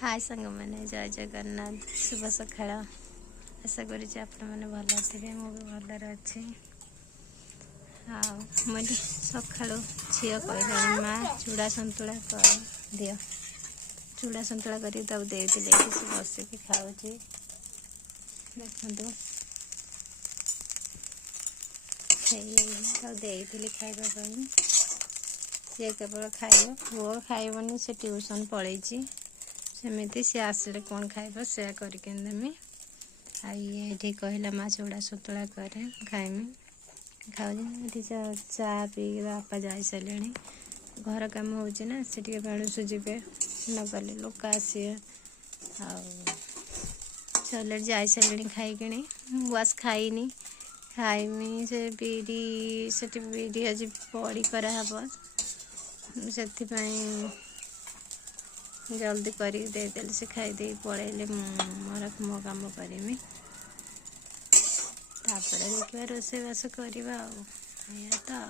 हाय सांग मैंने जय जगन्नाथ शुभ सकाळ आशा करी मैंने भल थे मु भी भलर अच्छी मुझे सका झील कहला माँ चूड़ा संतुला कर दियो चूड़ा संतुला कर बसिक खाऊ देखु देती खावाई सी केवल खाइब पुओ खाइबनी से ट्यूशन पलैची सेमती सी आसिले कौन खाइब से करदेमी आई कहला माँ चूड़ा सतुला करे खाइमी खाऊँ चा पी बापा जा सारे घर कम हो बेणुसु जी नगले लोक आसे चल जा सारे खाई वास खाइनी खाइमी से बिरी से बिरी आज बड़ी कराहब से जल्दी करदेली से खाईदे पलैले मोर मो कम करमी तापर देखा रोषेईबास करवा तो।